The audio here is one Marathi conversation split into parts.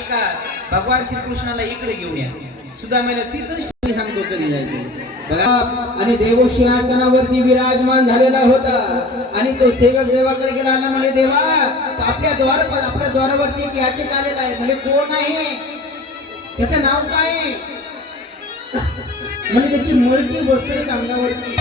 ऐका भगवान श्रीकृष्णाला इकडे घेऊन या. सुदामेला तिथंच सांगतो कधी जायचं. आणि देव सिंहासनावरती विराजमान झालेला होता आणि तो सेवक देवाकडे गेला आणि म्हणे देवा आपल्या द्वारावरती की याचिका आलेला आहे. म्हणजे कोण आहे, त्याचं नाव काय आहे? म्हणजे त्याची मळकी बसली अंगावरती.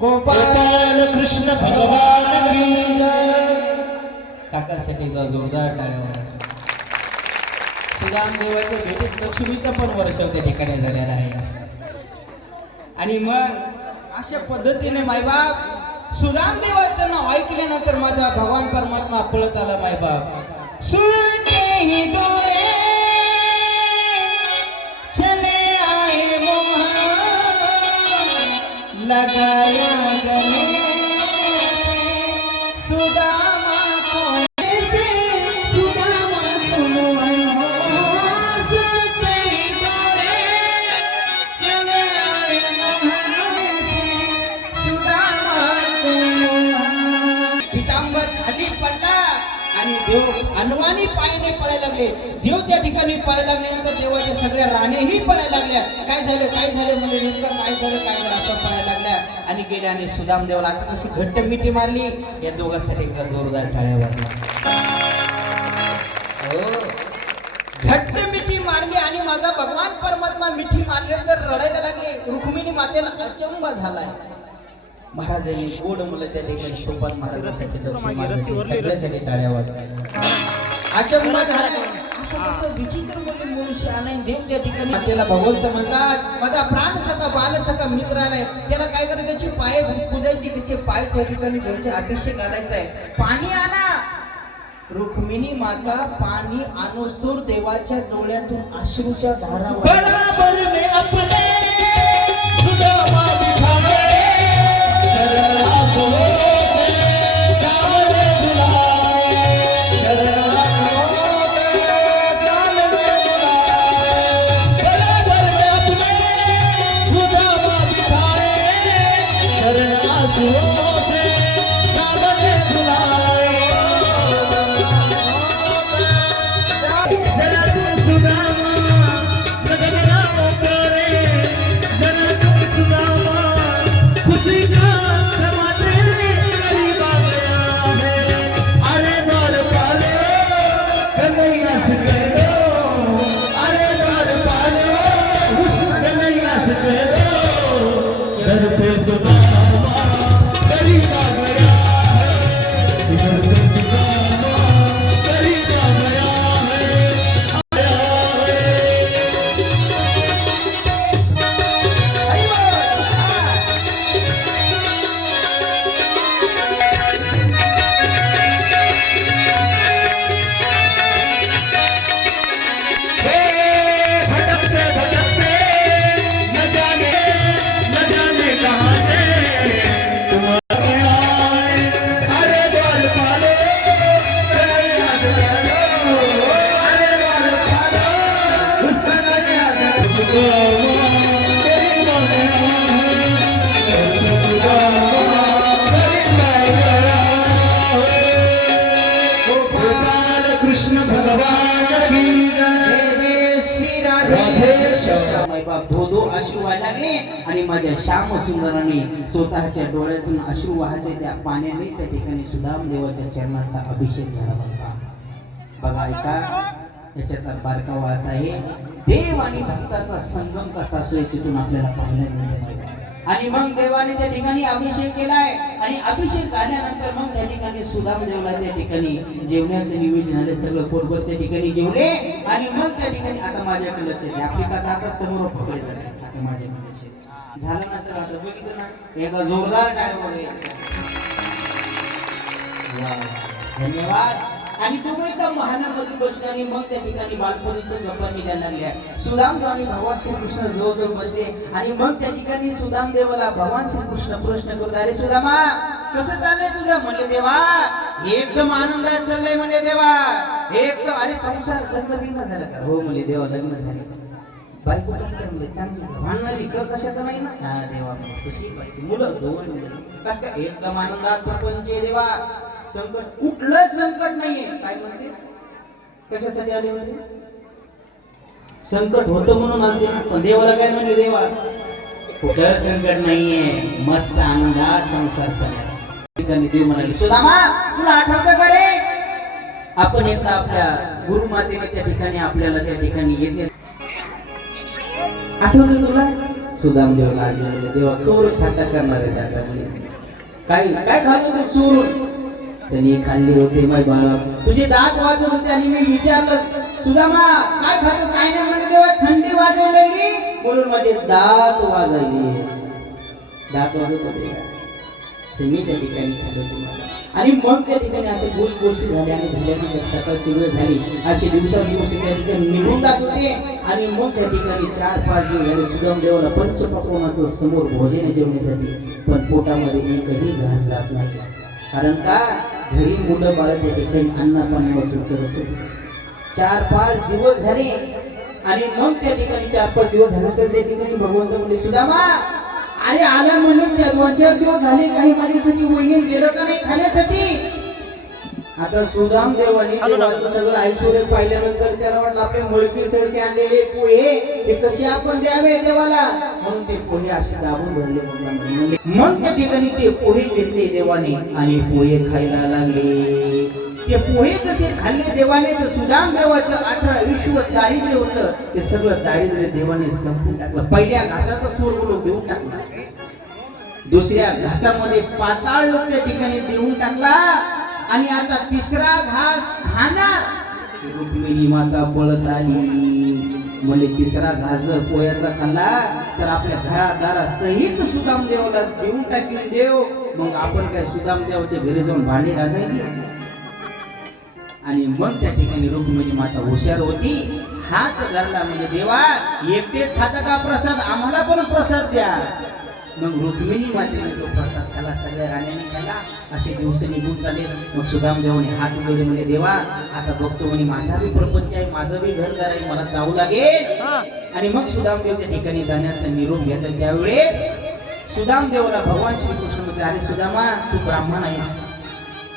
गोपाल कृष्ण भगवान की काकासाठी जोरदार टाळ्या वाजवा. सुदाम देवाच्या भेटीत लक्ष्मीचं पण वर्ष त्या ठिकाणी झालेलं आहे. आणि मग अशा पद्धतीने मायबाप सुदाम देवाचं नाव ऐकल्यानंतर माझा भगवान परमात्मा पळत आला. मायबाप सुनते डोळे चले आए मोहन लगाया गले सुदामा को सुदामा सुनते डोळे चले आए मोहन सुदामा को. पितांबर खाली पडला आणि देव अनवाणी पायने पळायला लागले. देव त्या ठिकाणी पळायला लागल्यानंतर देवाच्या सगळ्या राणीही पळायला लागल्या. काय झालं म्हणजे नेमकं काय झालं असं पळायला लागल्या आणि गेल्या. आणि सुदाम देवाला आता कशी घट्ट मिठी मारली. या दोघांसाठी एकदा जोरदार टाळ्या वाजवा. हो घट्ट मिठी मारली आणि माझा भगवान परमात्मा मिठी मारल्यानंतर रडायला लागले. रुक्मिणी मातेला अचंबा झालाय. महाराजांनी गोड मुलं त्या ठिकाणी सोपान महाराजांसाठी टाळ्या वाजवा. अचंबा झालाय. असं विचित्र मुली मनुष्य आलाय. देव त्या ठिकाणी मातेला भगवंत म्हणतात माझा प्राण सखा बाल सखा मित्र आलाय. त्याला काय करायचं, त्याची पाय पुजायची, त्याचे पाय त्या ठिकाणी घ्यायचे, अभिषेक घालायचा आहे. पाणी आणा. रुक्मिणी माता पाणी आणोस्तोर देवाच्या डोळ्यातून अश्रूच्या धारा बराबर में अपने सुदामा बिठावे Sudaama माझ्या श्याम सुंदराने स्वतःच्या डोळ्यातून अश्रू वाहते त्या पाण्याने त्या ठिकाणी सुदाम देवाच्या चरणाचा अभिषेक झाला होता. बघा ऐका, याच्यातला बारकावा असा आहे, देव आणि भक्ताचा संगम कसा असतो याच्यातून आपल्याला पाहायला मिळते. आणि मग देवाने त्या ठिकाणी अभिषेक केलाय आणि अभिषेक झाल्यानंतर मग त्या ठिकाणी सुदाम देवला त्या ठिकाणी जेवण्याचं नियोजन झालं. सगळं पोटभर त्या ठिकाणी जेवले आणि मग त्या ठिकाणी आता माझ्याकडे लक्ष द्या. आपली कथा आता समोर पकडे जाते. आता माझ्याकडे लक्ष झालं ना सर, आता बघितलं ना, एकदा जोरदार टाळ्या वगैरे. धन्यवाद. आणि दोघे एका महालामध्ये बसले आणि मग त्या ठिकाणी बालपणीच्या गप्पा निघायला लागल्या. सुदामदेव आणि भगवान श्रीकृष्ण जवळ बसले आणि मग त्या ठिकाणी सुदामदेवाला भगवान श्रीकृष्ण प्रश्न करतात, अरे सुदामा कसं चाललंय तुझं? म्हणले देवा एकदम आनंदात चाललंय. म्हणले देवा एकदम. अरे संसार लग्न बिग्न झालं का? हो म्हणले देवा लग्न झाले. बायको कसं काय? म्हणले चांगली भांडणारी कर कशात नाही ना? हा देवा सुशी बायको, मुलं दोन मुलं. कसं काय? एकदम आनंदात प्रपंच देवा. संकट कुठलं संकट नाहीये. काय म्हणते? कशासाठी आले होते? संकट होतं म्हणून आले. पण देवाला काय म्हणले? देवा कुठलं संकट नाहीये, मस्त आनंदात संसार चालला. देव म्हणाले, सुदामा तुला आठवतं का रे, आपण एकदा आपल्या गुरुमातेने त्या ठिकाणी आपल्याला त्या ठिकाणी येते, आठवतं तुला? सुदाम देवला आज म्हणले, देवा कौर थट्टा करणार आहे त्याच्यामध्ये. काय काय खाल्लं तू? चूर सनी खाल्ली होते माय बाळा, तुझे दात वाजत होते. आणि मी विचारलं सुदामा काय खातो? काय नाही म्हणले देवा, थंडी वाजायला लागली म्हणून माझे दात वाजले. दात वाजत होते सनी त्या ठिकाणी खाल्लं तुम्हाला. आणि मग त्या ठिकाणी अशा गोष्टी झाल्या आणि झाल्यानंतर सकाळची वेळ झाली. असे दिवसादिवस त्या ठिकाणी निघून जात होते. आणि मग त्या ठिकाणी 4-5 दिवस झाले सुदाम देवाला पंचपक्वानाचं समोर भोजन जेवण्यासाठी, पण पोटामध्ये एकही घास जात नाही. कारण का घरी मुलं बाळ त्या ठिकाणी अन्न पाण्यावर चुकत असत. 4-5 दिवस झाले आणि मग त्या ठिकाणी 4-5 दिवस झाल्यानंतर त्या ठिकाणी भगवंत म्हणले, सुदामा अरे आला म्हणून त्या 2-4 दिवस झाले काही माझ्यासाठी वहिनी गेलं का नाही खाण्यासाठी? आता सुदाम देवाने देवाचं सगळं ऐश्वर्य पाहिल्यानंतर त्याला वाटलं आपले मुळकी सळके आणलेले पोहे हे कसे आपण द्यावे देवाला, म्हणून ते पोहे असे दाबून भरले. मग त्या ठिकाणी ते पोहे घेतले देवाने आणि पोहे खायला लागले. ते पोहे कसे खाल्ले देवाने, तर सुदाम देवाचं 18 विश्व दारिद्र्य होतं ते सगळं दारिद्र्य देवाने संपून टाकलं. पहिल्या घासाचा स्वर्ग लोक देऊन टाकला, दुसऱ्या घासामध्ये पाताळ लोक त्या ठिकाणी देऊन टाकला आणि आता तिसरा घास खाणार. रुक्मिणी माता पळत आली. म्हणजे तिसरा घास जर पोह्याचा खाल्ला तर आपल्या घरादारा सहित सुदाम देवाला देऊन टाकेल देव. मग आपण काय सुदाम देवाच्या घरी जाऊन भांडे घासायचे? आणि मग त्या ठिकाणी रुक्मिणी माता हुशार होती, हात धरला म्हणजे देवा एकटेच खाता का प्रसाद, आम्हाला पण प्रसाद द्या. मग रुक्मिणी मातेने तो प्रसाद खाला, सगळ्या राण्याने खाला. असे दिवस निघून चालले. मग सुदाम देवाने हात जोडले म्हणजे देवा आता बघतो म्हणे माझा बी प्रपंच आहे, माझं बी घरदार आहे, मला जाऊ लागेल. आणि मग सुदाम देव त्या ठिकाणी जाण्याचा निरोप घेतात. त्यावेळेस सुदाम देवाला भगवान श्रीकृष्ण म्हणते, अरे सुदामा तू ब्राह्मण आहेस,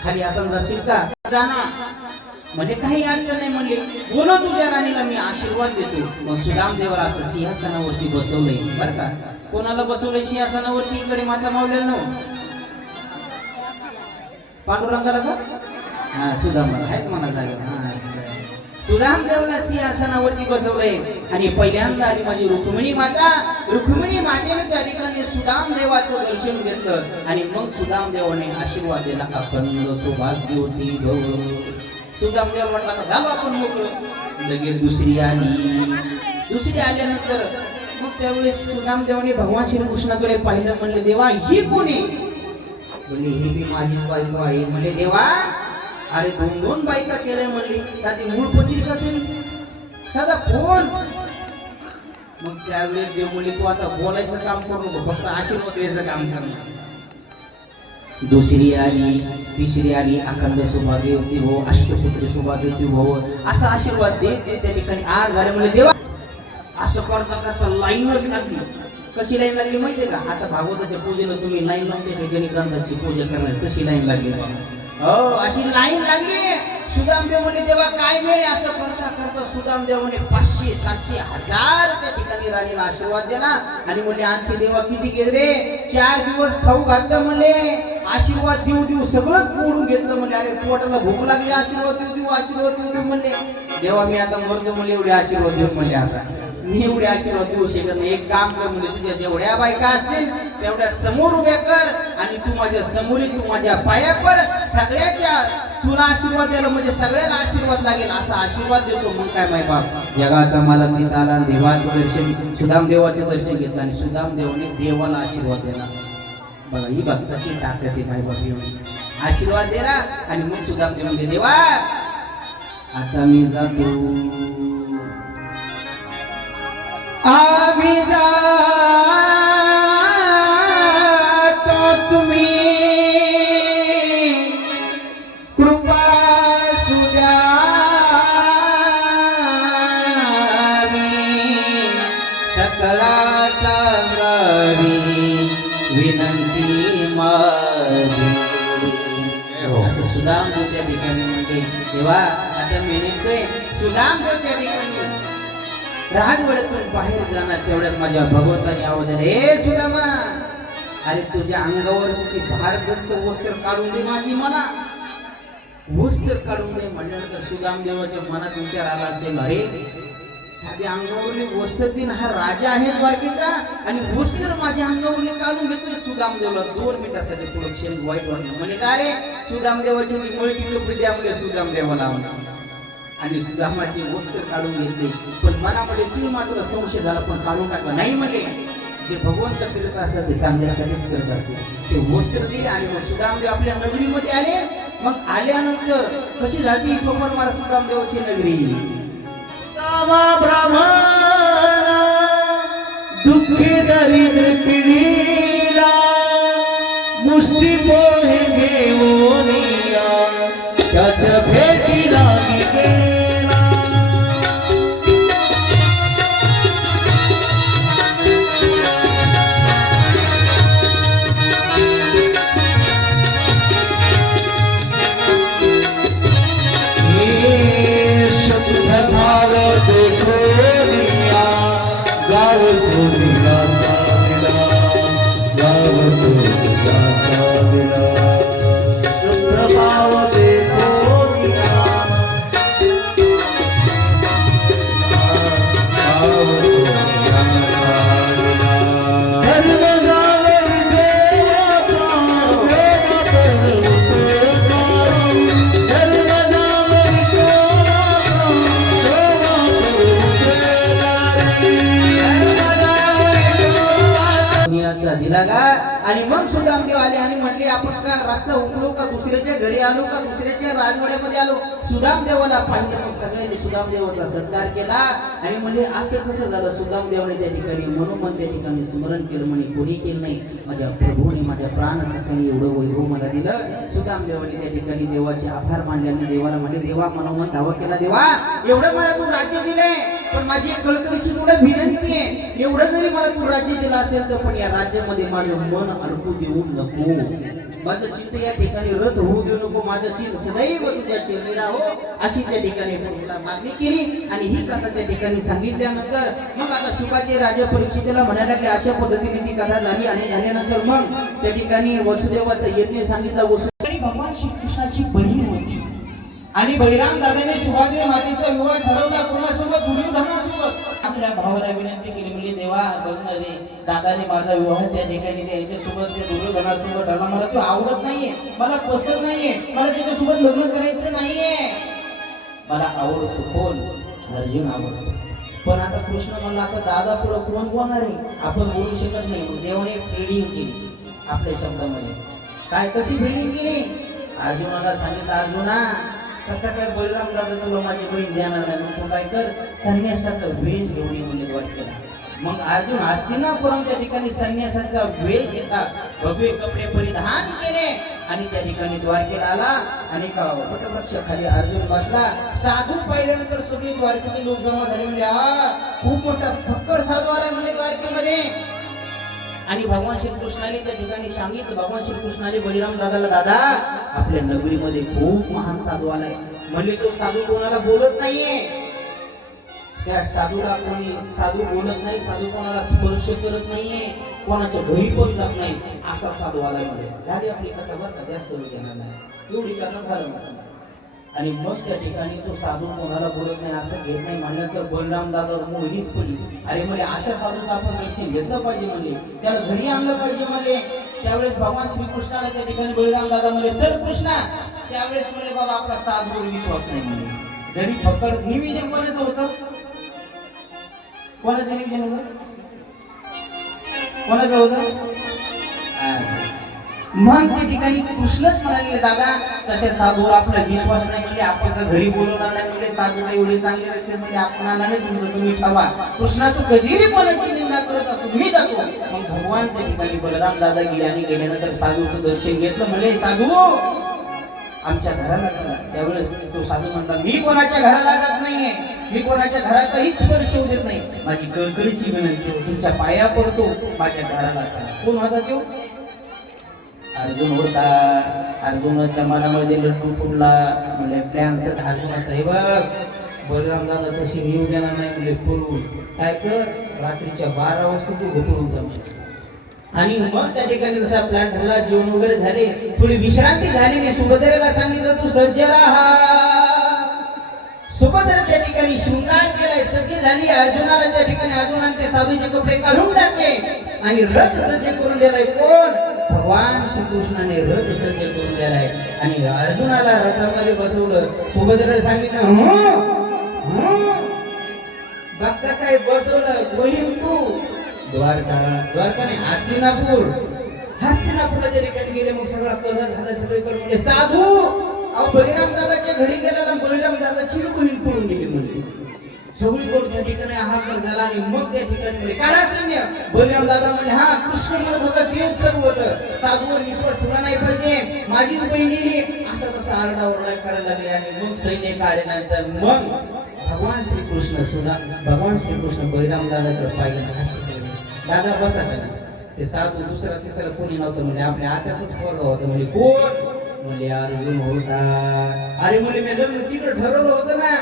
खाली आपण जाशील का? जाणार म्हणजे काही अडचण नाही. म्हणले बोलो तुझ्या राणीला मी आशीर्वाद देतो. मग सुदाम देवाला असं सिंहासनावरती बसवलंय बरं का. कोणाला बसवलंय सिंहासनावरती? इकडे माता मावल्यानो पांडुरंगाला का? हा सुदामाला आहेत म्हणा जागा. सुदाम देवाला सिंहासनावरती बसवलंय आणि पहिल्यांदा आली माझी रुक्मिणी माता. रुक्मिणी मातेने त्या ठिकाणी सुदाम देवाचं दर्शन घेतलं आणि मग सुदाम देवाने आशीर्वाद दिला, अखंड सौभाग्यवती भव. सुदाम देव म्हटला आता झालं आपण मोकळं. लगेच दुसरी आली. दुसरी आल्यानंतर मग त्यावेळेस सुदाम देवाने भगवान श्रीकृष्णाकडे पाहिलं. म्हणले देवा ही कोणी? म्हणले ही बी माझी बायको आहे. म्हणले देवा अरे 2-2 बायका केल्या. म्हणले साधी मूळ पतील का तरी साधा फोन. मग त्यावेळेस देव म्हणले तू आता बोलायचं काम करू नको, फक्त आशीर्वाद द्यायचं काम करणार. दुसरी आली, तिसरी आली, अखंड सौभाग्यवती हो, अष्टपुत्री सौभाग्यवती हो, असा आशीर्वाद देत त्या ठिकाणी 8 झाले. म्हणजे देवा असं करता करता लाईनच लागली. कशी लाईन लागली माहितीये का? आता भागवताच्या पूजेला तुम्ही लाईन लावून त्या ठिकाणी ग्रंथाची पूजा करणार, तशी लाईन लागली. हो अशी लाईन लागली. सुदामदेव म्हणे देवा काय मिळेल असं करता करता सुदामदेव म्हणे 500 700 1000 त्या ठिकाणी राणीला आशीर्वाद दिला आणि म्हणे आणखी देवा किती केले रे 4 दिवस खाऊ घातलं म्हणले आशीर्वाद देऊ देऊ सगळंच मोडून घेतलं म्हणले अरे पोटाला भूक लागली आशीर्वाद देऊ देऊ म्हणले देवा मी आता मरतो म्हणले एवढे आशीर्वाद देऊ म्हणले आता मी एवढे आशीर्वाद देऊ शकत नाही एक काम कर म्हणजे तुझ्या जेवढ्या बायका असतील तेवढ्या समोर उभ्या कर आणि तू माझ्या समोर तू माझ्या पाया पड सगळ्याच्या तुला आशीर्वाद द्यायला म्हणजे सगळ्याला आशीर्वाद लागेल असा आशीर्वाद देतो मग काय माय बाप जगाचा मालक तिथं आला देवाचं दर्शन सुदामदेवाचे दर्शन घेतलं आणि सुदामदेवाने देवाला आशीर्वाद दिला बघा ही भक्ताची ताकद आहे माय बाप एवढी आशीर्वाद दिला आणि मग सुदामदेव म्हणले देवा आता मी जातो आम्ही जातो तुम्ही कृपा सुद्यावी सकळा सांगावी विनंती माझी असं सुदामदेव त्या ठिकाणी म्हणजे तेव्हा आता मी निघतोय सुदामदेव त्या ठिकाणी राजवाड्यातून बाहेर जाणार तेवढ्यात माझ्या भगवंताने आवाज दिला ए सुदामा अरे तुझ्या अंगावर ती भारदस्त वस्त्र काढून दे माझी मला वस्त्र काढून दे म्हणल्यानंतर सुदामदेवाच्या मनात विचार आला असेल अरे साध्या अंगावरले वस्त्र दिन हा राजा आहे द्वारकेचा आणि वस्त्र माझ्या अंगावरले काढून घेतोय सुदामदेवला 2 मिनिटासाठी थोडं क्षण वाईट वाटलं म्हणजे अरे सुदामदेवाची ती मळकी कपडे द्यामुळे सुदामदेवाला आणि सुदामाचे वस्त्र काढून घेतले पण मनामध्ये ती मात्र संशय झाला पण काढून टाकला नाही म्हणे जे भगवंत करत असतात ते चांगल्यासाठीच करत असते ते वस्त्र दिले आणि मग सुदामदेव आपल्या नगरीमध्ये आले मग आल्यानंतर कशी झाली सोमवार मारा सुदामदेवाची नगरी ब्राह्मण दुःखी दरिद्र पिढीला मुष्टी पोहे घेऊन या त्याच्या भेटी लागी गेला भाव देखोनिया गाव सोनिया गाव सोनिया प्रभाव देखोनिया गाव सोनिया धर्म गाव देवाचा दिला का आणि मग सुदामदेव आले आणि म्हटले आपण का रस्ता उकलो का दुसऱ्याच्या घरी आलो का दुसऱ्याच्या राजवाड्यामध्ये आलो सुदामदेवाला पाहिलं मग सगळ्यांनी सुदामदेवाचा सत्कार केला आणि म्हणजे असं कसं झालं सुदामदेवाने त्या ठिकाणी मनोमन त्या ठिकाणी स्मरण केलं म्हणे कोणी केलं नाही माझ्या प्रभूने माझ्या प्राण सखाने एवढं वैभव मला दिलं सुदामदेवाने त्या ठिकाणी देवाचे आभार मानले आणि देवाला म्हटले देवा मनोमन दावा केला देवा एवढं मला तू राज्य दिले पण माझी एक कळकळीची तुला विनंती आहे एवढं जरी मला तू राज्य दिलं असेल तर पण या राज्यामध्ये माझं मन अडकू देऊ नको माझं चित्त या ठिकाणी रथ होऊ देऊ नको माझं चित्त सदैव तुझ्या चरणी राहो अशी त्या ठिकाणी मागणी केली आणि हीच आता त्या ठिकाणी सांगितल्यानंतर मग आता शुकाचे राजा परीक्षितेला म्हणायला लागले अशा पद्धतीने ती कथा झाली आणि झाल्यानंतर मग त्या ठिकाणी वसुदेवाचा यज्ञ सांगितला भगवान श्रीकृष्णाची बहीण होती आणि बळीराम दादाने सुभाद्री मातेचा विवाह ठरवला कोणासोबत दुर्योधनासोबत आपल्या भावाला विनंती केली म्हणजे देवा बघ रे दादाने माझा विवाह त्या ठिकाणी यांच्यासोबत त्या दुर्योधनासोबत ठरला मला तो आवडत नाहीये मला पसंत नाहीये मला त्याच्यासोबत लग्न करायचं नाहीये मला आवडतो कोण अर्जुन आवडतो पण आता कृष्ण म्हणला आता दादा पुढे कोण बोलणार आहे आपण बोलू शकत नाही देवाने फिल्डिंग केली आपल्या शब्दामध्ये काय कशी फिल्डिंग केली अर्जुनाला सांगितलं अर्जुना तसं काय बळीराम दादा तुला माझी बहीण देणार नाही मग तू काय कर संन्यासाचा वेश घेऊन ये म्हणजे वाटलं मग अर्जुन हस्तिनापुरात त्या ठिकाणी संन्यासाचा वेश घेतात भगवे कपडे परिधान केले आणि त्या ठिकाणी द्वारकेला आला आणि वटवृक्ष खाली अर्जुन बसला साधू पाहिल्यानंतर सगळे द्वारकेचे लोक जमा झाले म्हणजे हा खूप मोठा फक्कर साधू आला म्हणजे द्वारकेमध्ये आणि भगवान श्रीकृष्णाने त्या ठिकाणी सांगितलं भगवान श्रीकृष्णाने बळीराम दादाला दादा आपल्या नगरीमध्ये खूप महान साधू आलाय म्हणले तो साधू कोणाला बोलत नाहीये. त्या साधूला कोणी साधू बोलत नाही, साधू कोणाला स्पर्श करत नाहीये, कोणाच्या घरी पण जात नाही, असा साधू आला मध्ये. झाली आपली कथा बरं का, जास्त वेळ घेणार नाही, एवढी कथा झालं मग. आणि मग त्या ठिकाणी तो साधू कोणाला बोलत नाही, असं घेत नाही म्हणलं तर बलराम दादा मोहिनीच पडली. अरे म्हणजे अशा साधूचं आपण दर्शन घेतलं पाहिजे म्हणले, त्याला घरी आणलं पाहिजे म्हणले. त्यावेळेस भगवान श्रीकृष्णाला त्या ठिकाणी बलराम दादा म्हणले चल कृष्णा. त्यावेळेस म्हणले बाबा आपला साधूवर विश्वास नाही म्हणले. घरी फक्त निवेदन कोणाचं होतं, कोणाचं निवेदन होतं, कोणाचं होतं. मग त्या ठिकाणी कृष्णच म्हणाले दादा तशा साधूवर आपला विश्वास नाही म्हणजे आपण तर घरी बोलवणार नाही म्हणजे साधूला एवढे चांगले असते म्हणजे आपणाला नाही तुमचं तुम्ही ठेवा. कृष्णा तू कधीही कोणाची निंदा करत असतो मी जातो. मग भगवान त्या ठिकाणी बलराम दादा गेले आणि गेल्यानंतर साधूचं दर्शन घेतलं. म्हणजे साधू आमच्या घराला चला. त्यावेळेस तो साधू म्हणला मी कोणाच्या घराला जात नाहीये, मी कोणाच्या घराचाही स्पर्श होऊ देत नाही. माझी कळकळीची विनंती तुमच्या पाया पडतो, माझ्या घराला चला. कोण होता तो? अर्जुन होता. अर्जुनाच्या मनामध्ये लड्डू फुटला. म्हणजे प्लॅन अर्जुनाचा हे बघ बलराम दादा तशी येऊ देणार नाही म्हणजे पळून काय कर रात्रीच्या 12 वाजता तू घोटळून जा. आणि मग त्या ठिकाणी जसा प्लॅन ठरला, जेवण वगैरे झाले, थोडी विश्रांती झाली नाही. सुभद्रेला सांगितलं तू सज्ज राहा. सुभद्रा त्या ठिकाणी शृंगार केलाय, सज्ज झाली. अर्जुनाला त्या ठिकाणी अर्जुनाने ते साधूचे कपडे काढून टाकले आणि रथ सज्ज करून दिलाय. कोण? भगवान श्रीकृष्णाने रथ सज्ज करून दिलाय आणि अर्जुनाला रथामध्ये बसवलं. सुभद्रेला सांगितलं बघता काय बसवलं, गोहिंदू द्वारका, द्वारका नाही हस्तिनापूर. हस्तिनापूरला त्या ठिकाणी गेले. मग सगळा कलह झाला सगळीकडे. म्हणजे साधू अहो बळीराम दादाच्या घरी गेला, बळीराम दादाची बहीण पळून गेली म्हणजे सगळीकडे त्या ठिकाणी हाहाकार झाला. आणि मग त्या ठिकाणी म्हणजे काढा सैन्य. बळीराम दादा म्हणजे हा कृष्ण म्हणत होता तेच सर्व होतं, साधूवर विश्वास ठेवला नाही पाहिजे, माझीच बहिणीने असं तसं आरडाओरडा करायला लागले. आणि मग सैन्य काढल्यानंतर मग भगवान श्रीकृष्ण सुद्धा भगवान श्रीकृष्ण बळीराम दादाकडे पाहिलं. हसले, दादा बसा त्याला. ते साधू दुसरा तिसरा कोणी नव्हतं म्हणजे आपल्या आत्याचंच पोरगा होतं. म्हणजे कोण? म्हणजे अर्जुन होता. अरे म्हणजे मी लग्न तिकडे ठरवलं होतं ना.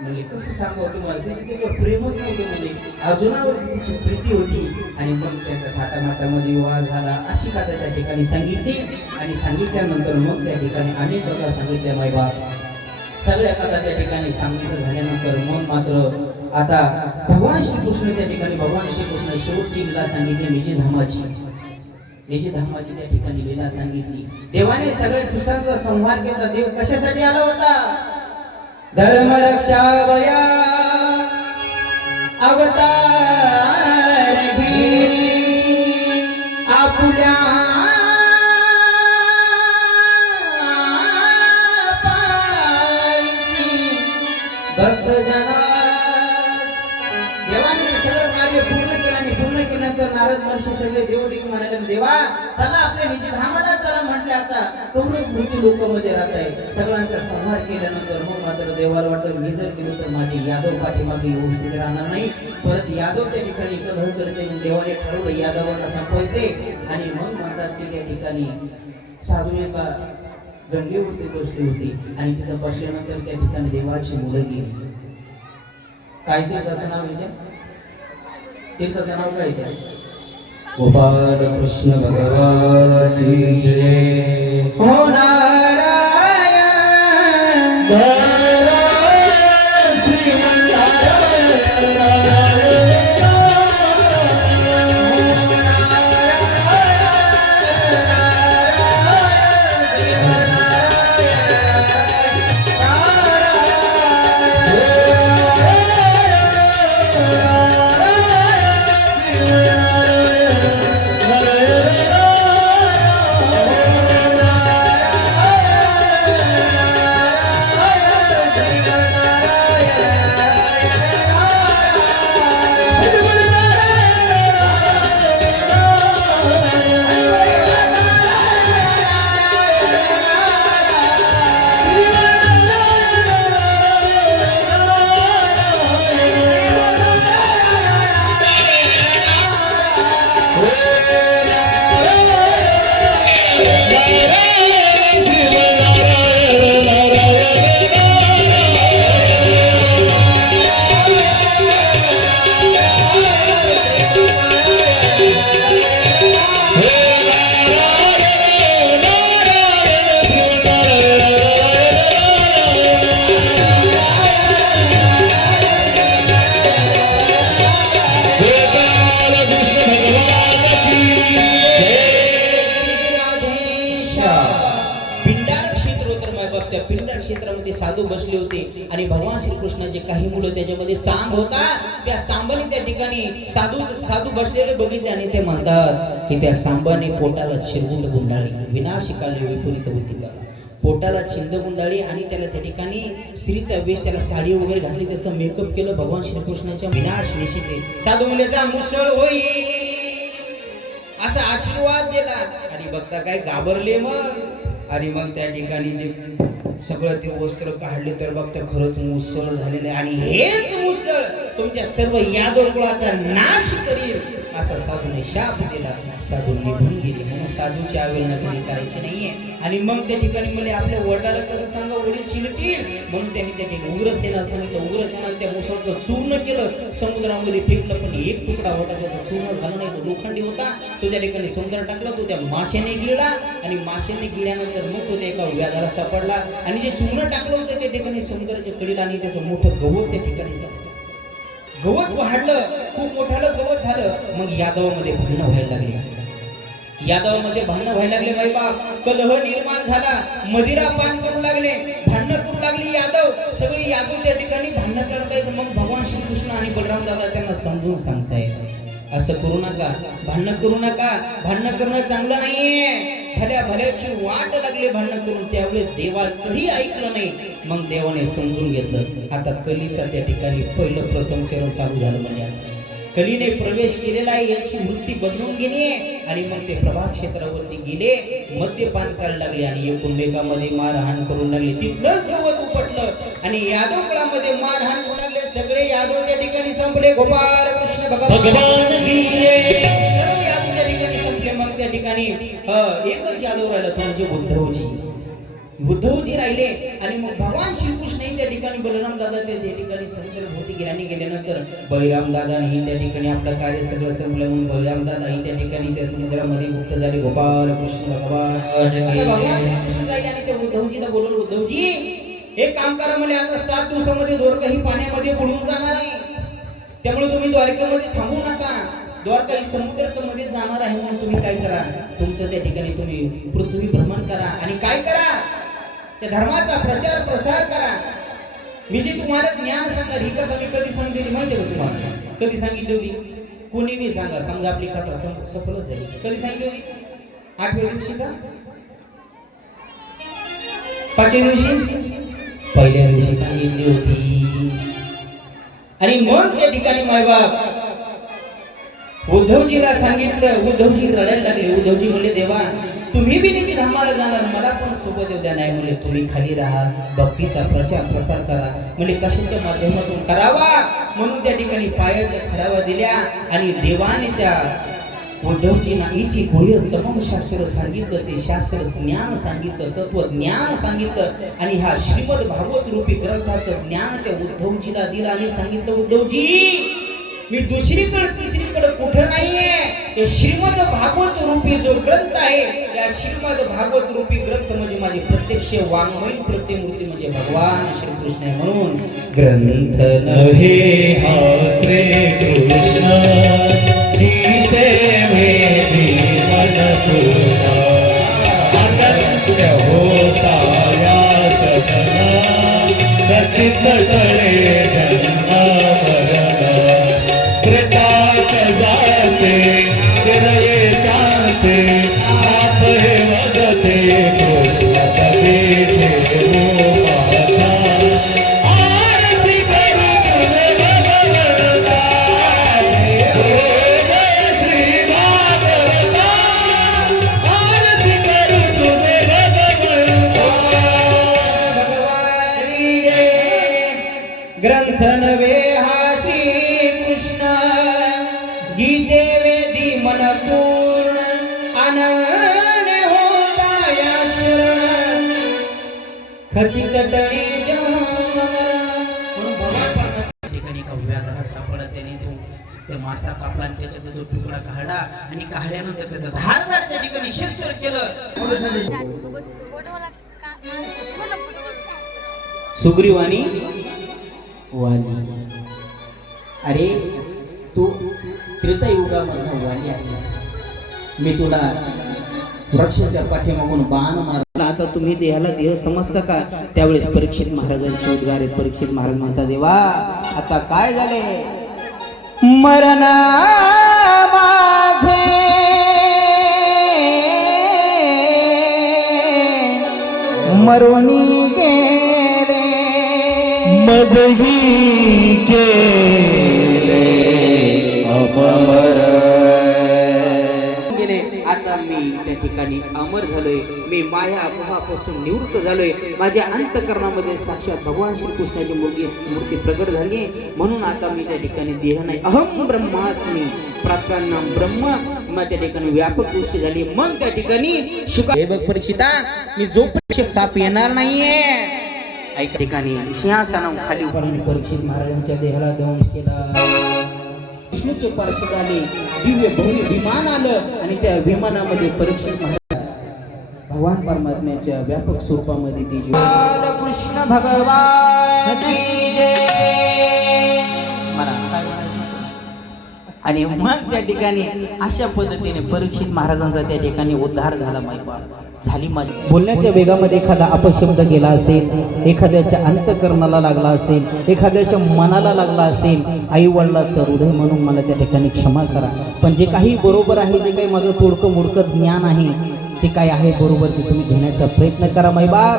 म्हणजे कसं सांगावं तुम्हाला, तिचे त्याच्यावर प्रेमच नव्हतं. म्हणजे अर्जुनावरती तिची प्रीती होती. आणि मग त्याच्या थाटामाटामध्ये वाद झाला अशी कथा त्या ठिकाणी सांगितली. आणि सांगितल्यानंतर मग त्या ठिकाणी अनेक कथा सांगितल्या मायबाप. सगळ्या कथा त्या ठिकाणी सांगितलं झाल्यानंतर मग मात्र आता भगवान श्रीकृष्ण त्या ठिकाणी भगवान श्रीकृष्ण शेवटची लीला सांगितली निजधामाची. निजधामाची त्या ठिकाणी लीला सांगितली. देवाने सगळ्या दुष्टांचा संहार केला. देव कशासाठी आला होता? धर्म रक्षावया अवतार घे आपुल्या भक्तजना. देवाने सगळं कार्य पूर्ण केलं आणि पूर्ण केल्यानंतर नारद महर्षी सगळे देवदिक म्हणाले देवा चला आपल्या निजधामाला चला म्हटले. आता तेवढं मृत्यू लोकांमध्ये राहत आहे. सगळ्यांचा संहार केल्यानंतर मग मात्र देवाला वाटतं मी जर गेलो तर माझे यादव पाठीमागे व्यवस्थित राहणार नाही. परत यादव त्या ठिकाणी कलह करते. देवाने ठरवलं यादवांना संपवायचे. आणि मग म्हणतात की त्या ठिकाणी साधू एका गंगेवरती बसली होती आणि तिथं बसल्यानंतर त्या ठिकाणी देवाची मुलं गेली. काय तीर्थाचं नाव आहे? तीर्थाचं नाव काय ते? गोपाल कृष्ण भगवान की जय. हो नारायण त्या पिंडा क्षेत्रामध्ये साधू बसले होते आणि भगवान श्रीकृष्णाचे काही मुलं त्याच्यामध्ये सांब होता. त्या सांबाने त्या ठिकाणी साधू बसलेले बघितले आणि ते म्हणतात की त्या सांबाने पोटाला चिरगुंड गुंडाळी, विनाशिकाले विपरीत होती, पोटाला चिंद गुंडाळी आणि त्याला त्या ठिकाणी स्त्रीचा वेश, त्याला साडी वगैरे घातली, त्याचं मेकअप केलं. भगवान श्रीकृष्णाच्या विनाश निश्चिते साधू मुलेचा मुसळ होई असा आशीर्वाद दिला आणि बघता काय घाबरले मग. आणि मग त्या ठिकाणी ते सगळं ते वस्त्र काढले तर बघता खरंच मुसळ झालेलं आहे आणि हेच मुसळ तुमच्या सर्व यादव कुळाचा नाश करील असा साधूने शाप दिला. साधू निघून गेले. म्हणून साधूची अवहेलना कधी करायची नाहीये. आणि मग त्या ठिकाणी म्हणजे आपल्या वडिलाला कसं सांगा वडील चिडतील, म्हणून त्यांनी त्या ठिकाणी उग्रसेना सांगितलं. उग्रसेना त्या मुसळचं चूर्ण केलं, समुद्रामध्ये फेकलं, पण एक तुकडा होता त्याचा चूर्ण झाला नाही, तो लोखंडी होता. तो त्या ठिकाणी समुद्रात टाकला, तो त्या माशाने गिळला आणि माशाने गिळल्यानंतर मग तो त्या एका व्याधाला सापडला आणि जे चूर्ण टाकलं होतं त्या ठिकाणी समुद्राच्या कडीला आणि त्याचं मोठं गवत त्या ठिकाणी झालं. गवत वाढलं, खूप मोठं गवत झालं. मग यादवामध्ये भांडणं व्हायला लागली. यादवामध्ये भांडणं व्हायला लागले. बाई बाप कलह निर्माण झाला. मदिरा पान करू लागले, भांडणं करू लागली यादव. सगळी यादव त्या ठिकाणी भांडणं करतायत. मग भगवान श्रीकृष्ण आणि बलराम दादा त्यांना समजून सांगतायत, असं करू नका, भांडणं करू नका, भांडणं करणं चांगलं नाहीये. भल्या भल्याची वाट लागली भांडणं करून. त्यावेळेस देवाचंही ऐकलं नाही. मग देवाने समजून घेतलं. आता कलीचा त्या ठिकाणी पहिलं प्रथम चरण चालू झालं. म्हणजे कलीने प्रवेश केलेला आहे, याची वृत्ती बदलून गेली आणि मग ते प्रभात क्षेत्रावरती गेले, मद्यपान करायला लागले आणि एकमेकांमध्ये मारहाण करून लागले. तिथलंच गवत उपटलं आणि यादव कुळामध्ये मारहाण करू लागले. सगळे यादव त्या ठिकाणी संपले. गोपाल कृष्ण भगवान सर्व यादव त्या ठिकाणी संपले. मग त्या ठिकाणी एकच यादव राहिला, तो म्हणजे उद्धवजी राहिले. आणि मग भगवान श्रीकृष्ण त्या ठिकाणी बलराम दादा त्या ठिकाणी समुद्र भोवती गेल्यानंतर बळीराम दादांनी त्या ठिकाणी आपलं कार्य सगळं संपलं. म्हणून बळीराम दादाही त्या ठिकाणी त्या समुद्रामध्ये मुक्त झाले. गोपाल कृष्ण भगवान. आता भगवान श्रीकृष्ण राहिले आणि त्या उद्धवजीला बोलवलं, उद्धवजी एक काम करा, म्हणजे आता 7 दिवसामध्ये द्वारका ही पाण्यामध्ये बुडून जाणार आहे, त्यामुळे तुम्ही द्वारकेमध्ये थांबू नका. द्वारका ही समुद्रामध्ये जाणार आहे, म्हणून तुम्ही काय करा, तुमचं त्या ठिकाणी तुम्ही पृथ्वी भ्रमण करा आणि काय करा, त्या धर्माचा प्रचार प्रसार करा. मी जे तुम्हाला ज्ञान सांगणार ही कथा मी कधी सांगितली माहिती आहे का तुम्हाला? कधी सांगितली होती? कोणी बी सांगा, समजा आपली कथा सफलच जाईल. कधी सांगितली होती? 8व्या दिवशी का? 5व्या दिवशी? पहिल्या दिवशी सांगितली होती. आणि मग त्या ठिकाणी मायबाप उद्धवजीला सांगितलं. उद्धवजी रडायला लागले. उद्धवजी म्हणले, देवा तुम्ही बी निधी धामाला जाणार, मला पण सोबत येऊ द्या. नाही म्हणले, तुम्ही खाली राहा, भक्तीचा प्रचार प्रसार करा. म्हणजे कशाच्या माध्यमातून करावा, म्हणून त्या ठिकाणी पायाच्या खरावा दिल्या आणि देवाने त्या उद्धवजींना इथे गुह्य तमाम शास्त्र सांगितलं. ते शास्त्र ज्ञान सांगितलं, तत्वज्ञान सांगितलं आणि हा श्रीमद भागवत रूपी ग्रंथाचं ज्ञान त्या उद्धवजीला दिलं आणि सांगितलं, उद्धवजी मी दुसरीकडे तिसरीकडे कुठं नाहीये. हे श्रीमद भागवत रूपी जो ग्रंथ आहे, या श्रीमद भागवत रूपी ग्रंथ म्हणजे माझे प्रत्यक्ष वाङ्मय प्रतिमूर्ती म्हणजे भगवान श्रीकृष्ण आहे. म्हणून ग्रंथ नव्हे हा श्रीकृष्ण गीते वेदी मनपूर्णा अनंत होता या सदना रचित तळे जन्म मरण कृतार्थ जाते हृदये शांते आप हे वदते कृष्ण कबीर देवो माता आरती करू तुझे भगवंता जय श्री भागवता आरती करू तुझे भगवंता. भगवानी ग्रंथ नवे हा श्री कृष्ण गीते वेदी मन पूर्ण अनन्य होता या शरण खचित टणे जन्म मरण. म्हणून भगवान पार्वती ठिकाणी एका व्याधाला सापडला. त्याने तो त्या मासा कापला आणि त्याच्यात तो तुकडा काढला आणि काढल्यानंतर त्याचं धारदार त्या ठिकाणी शस्त्र केलं. सुग्रीवानी वाली, अरे तू त्रेतायुगामधला वाली आहेस. मी तुला वृक्षाच्या पाठीमागून बाण मार आता तुम्ही देहाला देह समजता का? त्यावेळेस परीक्षित महाराजांचे उद्गार आहेत. परीक्षित महाराज म्हणतात, देवा आता काय झाले? मरण माझे मरोनी गेले, मजही केले अमर गेले. आता मी त्या ठिकाणी अमर झालोय. मी माया अपहापासून निवृत्त झालोय. माझ्या अंतःकरणामध्ये साक्षात भगवान श्रीकृष्णाची मूर्ती प्रकट झाली. म्हणून आता मी त्या ठिकाणी देह नाही, अहम ब्रह्मास्मी, प्रार्थना ब्रह्म. मग त्या ठिकाणी व्यापक गोष्टी झाली. मग त्या ठिकाणी शुका, हे बघ परीक्षिता, मी जो परीक्षक साप येणार नाहीये. ऐका ठिकाणी सिंहासना खाली परीक्षित महाराजांच्या देहाला दंश केला. विष्णूचे पार्षद आले, दिव्य भव्य विमान आलं आणि त्या विमानामध्ये परीक्षित महाराज भगवान परमात्म्याच्या व्यापक स्वरूपामध्ये ती कृष्ण भगवान की जय. मला काय म्हणायचं होतं? आणि मग त्या ठिकाणी अशा पद्धतीने परीक्षित महाराजांचा त्या ठिकाणी उद्धार झाला. झाली माझी बोलण्याच्या वेगामध्ये एखादा अपशब्द गेला असेल, एखाद्याच्या अंतःकरणाला लागला असेल, एखाद्याच्या मनाला लागला असेल, आई वडिलाचं हृदय म्हणून मला त्या ठिकाणी क्षमा करा. पण जे काही बरोबर आहे, जे काही माझं तोडकं मोडकं ज्ञान आहे, ते काय आहे बरोबर ते तुम्ही घेण्याचा प्रयत्न करा. माईबाप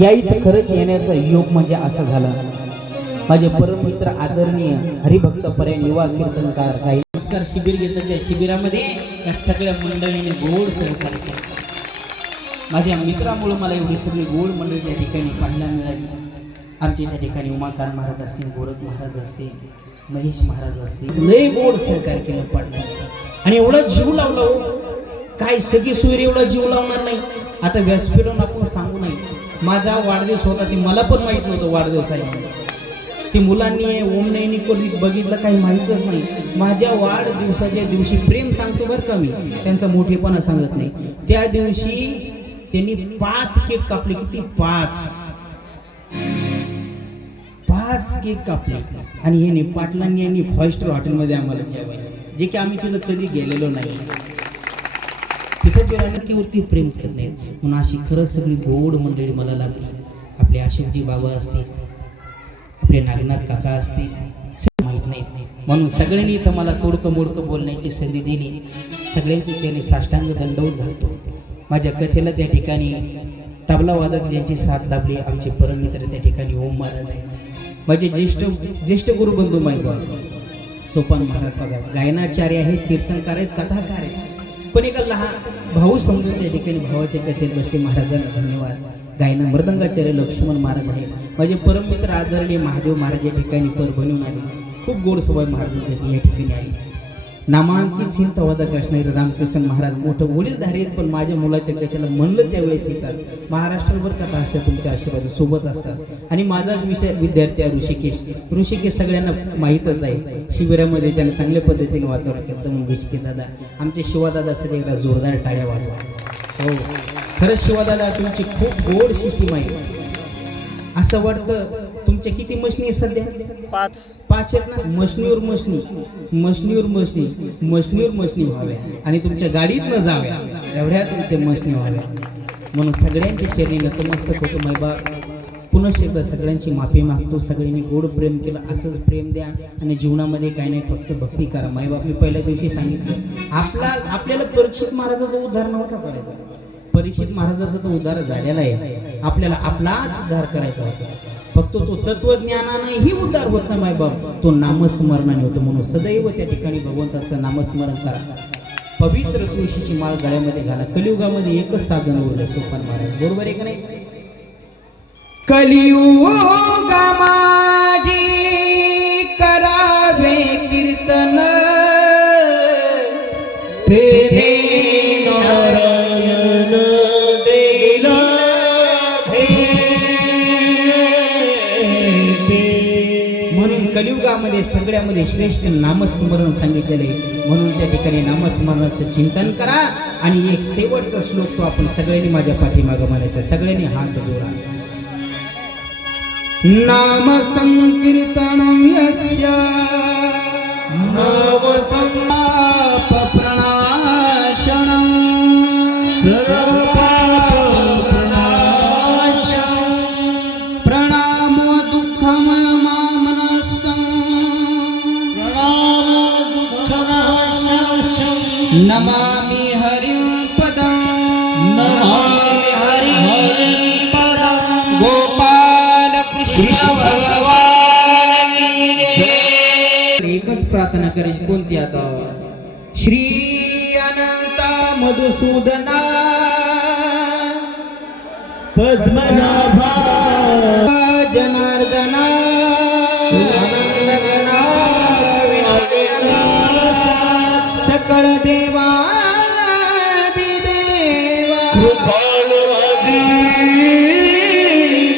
या इथं खरंच येण्याचा योग म्हणजे असं झाला. माझे परम मित्र आदरणीय हरिभक्त पर्याय युवा कीर्तनकार काही नमस्कार शिबिर घेतात. त्या शिबिरामध्ये या सगळ्या मंडळीने गोड सहकार्य केलं. माझ्या मित्रामुळे मला एवढी सगळी गोड मंडळी त्या ठिकाणी पाहायला मिळाली. आमच्या त्या ठिकाणी उमाकांत महाराज असतील, गोरख महाराज असतील, महेश महाराज असतील, लय गोड सहकार्य केलं पाडण्यात. आणि एवढा जीव लावला हो, काय सगळी सोयरी एवढा जीव लावणार नाही. आता व्यासपीठावर आपण सांगू नाही. माझा वाढदिवस होता ते मला पण माहित नव्हतं वाढदिवस आहे. ते मुलांनी ओमनयनी बघितलं काही माहीतच नाही. माझ्या वाढदिवसाच्या दिवशी प्रेम सांगतो बरं का, मी त्यांचा मोठेपणा सांगत नाही. त्या दिवशी त्यांनी 5 केक कापले. किती? 5 केक कापले. आणि यांनी पाटलांनी यांनी 5 स्टार हॉटेलमध्ये आम्हाला जेवायला, जे की आम्ही तिथं कधी गेलेलो नाही. तिथं गेल्याने केवरती प्रेम करत नाहीत. म्हणून अशी खरंच सगळी गोड मंडळी मला लागली. आपले आशिफजी बाबा असतील, आपले नागनाथ काका असतील, माहीत नाहीत. म्हणून सगळ्यांनी इथं मला तोडकं मोडकं बोलण्याची संधी दिली. सगळ्यांचे चेहरे साष्टांग दंडवत घालतो. माझ्या कथेला त्या ठिकाणी तबला वादक ज्यांची साथ लाभली, आमचे परममित्र त्या ठिकाणी ओम महाराज आहे. माझे ज्येष्ठ गुरुबंधू माईबा सोपान महाराज बघा, गायनाचार्य आहेत, कीर्तनकार आहेत, कथाकार आहेत. पण एका लहान भाऊ समजून त्या ठिकाणी भावाच्या कथेत बसले. महाराजांना धन्यवाद. गायन मृदंगाचार्य लक्ष्मण महाराज आहे. माझे परममित्र आदरणीय महादेव महाराज या ठिकाणी परभणीहून आले. खूप गोड स्वभाव महाराजांसाठी या ठिकाणी आले. नामांकित सिंह वादक असणारे रामकृष्ण महाराज मोठं वडीलधारी आहेत, पण माझ्या मुलाच्या कथेला म्हणलं त्यावेळेस येतात. महाराष्ट्रभर कथा असतात, तुमच्या आशीर्वाद सोबत असतात. आणि माझाच विषय विद्यार्थी आहे ऋषिकेश सगळ्यांना माहीतच आहे. शिबिरामध्ये त्याने चांगल्या पद्धतीने वातावरण केलं. म्हणून ऋषिकेश दादा, आमचे शिवादादासाठी एकदा जोरदार टाळ्या वाजवा. हो, खरंच शिवादादा तुमची खूप गोड सिस्टीम आहे. असं वाटतं तुमच्या किती मशनी आहेत सध्या? 5 आहेत ना. मशनीवर मशनी व्हाव्या आणि तुमच्या गाडीत न जाव्या, एवढ्या तुमच्या मशनी व्हाव्या. म्हणून सगळ्यांच्या चरणी नतमस्तक होतो. मायबा पुन्हा एकदा सगळ्यांची माफी मागतो. सगळ्यांनी गोड प्रेम केलं, असंच प्रेम द्या. आणि जीवनामध्ये काही नाही, फक्त भक्ती करा. मायबाप मी पहिल्या दिवशी सांगितलं, आपल्याला परीक्षित महाराजाचा उद्धार नव्हता करायचा. परीक्षित महाराजाचा तर उद्धार झालेला आहे. आपल्याला आपलाच उद्धार करायचा होता. फक्त तो तत्वज्ञानानेही उद्धार होत नाही मायबाप, तो नामस्मरणाने होतो. म्हणून सदैव त्या ठिकाणी भगवंताचं नामस्मरण करा. पवित्र तुळशीची माळ गळ्यामध्ये घाला. कलियुगामध्ये एकच साधन उरलं, सोपान महाराज. बरोबर आहे का नाही? कलियुगा माझी करावे कीर्तन, कलियुगामध्ये सगळ्यामध्ये श्रेष्ठ नामस्मरण सांगितलेले. म्हणून त्या ठिकाणी नामस्मरणाचं चिंतन करा. आणि एक शेवटचा श्लोक तो आपण सगळ्यांनी माझ्या पाठीमागं म्हणायचा. सगळ्यांनी हात जोडा. नाम संकीर्तनम यस्य नाम संताप प्रणाशनम सर्व नमामि हरिं परं गोपाल कृष्ण भगवान की जय। एकच प्रार्थना करायची कोणती आता? श्री अनंत मधुसूदना पद्मनाभा जनार्दना आनंदघना सकळ देवा देवा कृपालु आजी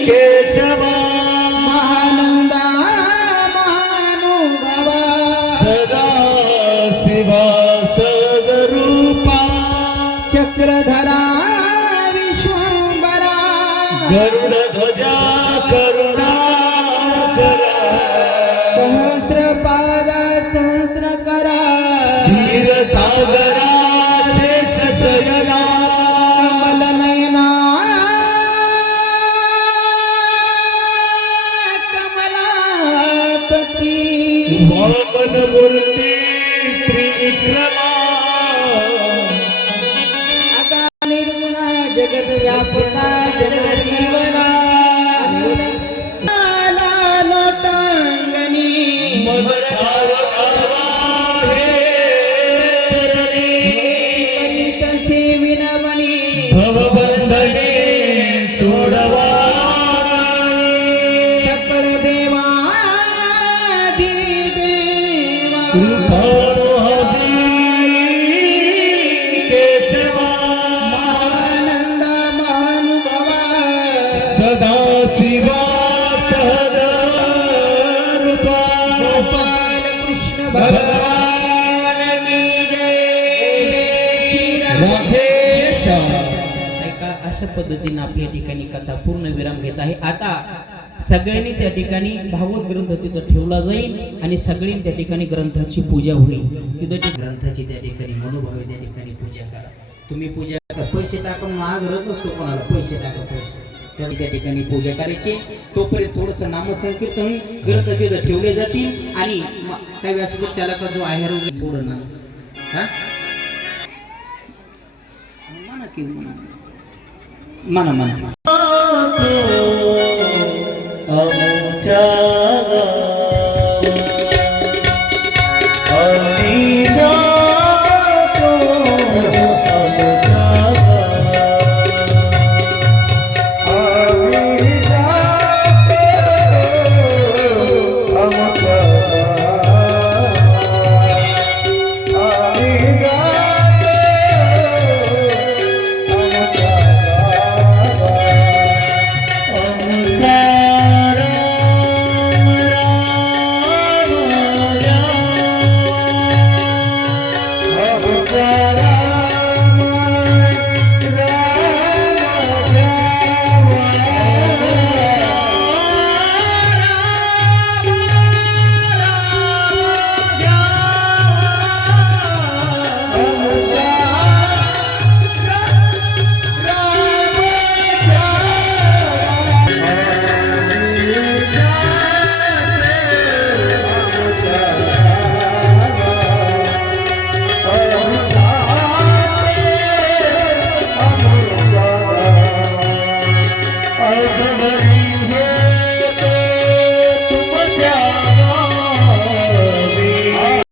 केशवा महानंदा महानुभावा सदा शिवा सदरूपा चक्रधरा विश्वंबरा गरुड ध्वजा करुणा करा सहस्रपादा सहस्रकरा क्षीर सागरा शेष शयना कमल नयना कमलापती वामन मूर्ती त्रिविक्रमा आता निर्गुणा जगत व्यापका जगजीवना आला लोटांगणी मदर भावा हे चरणी चिकरित सेविनवणी भवबंधने सोडवा सकळ देवा देवा कृपाळु हरी केशवा महानंदा महानुभावा सदा शिवा सहजरूपा गोपाल कृष्ण भगवान की जय। श्री राधेश ऐका, अशा पद्धतीने आपल्या ठिकाणी कथा पूर्ण विराम घेत आहे. आता सगळ्यांनी त्या ठिकाणी भागवत ग्रंथ तिथं ठेवला जाईल आणि सगळ्यांनी त्या ठिकाणी ग्रंथाची पूजा होईल. तिथं ती ग्रंथाची त्या ठिकाणी मनोभावे त्या ठिकाणी पूजा करा. तुम्ही पूजा करा, पैसे टाका महाग रत असतो कोणाला, पैसे टाका पैसे त्या ठिकाणी पूजा करायची. तोपर्यंत थोडस नामसंकीर्तन ग्रंथ तिथं ठेवले जातील आणि काही व्यासपीठ चालका जो आहे थोडं नाम हा म्हणा की म्हणा म्हणा आमच्या आम्ही जातो आमच्या आम्ही जातो आमच्या आम्ही Oh,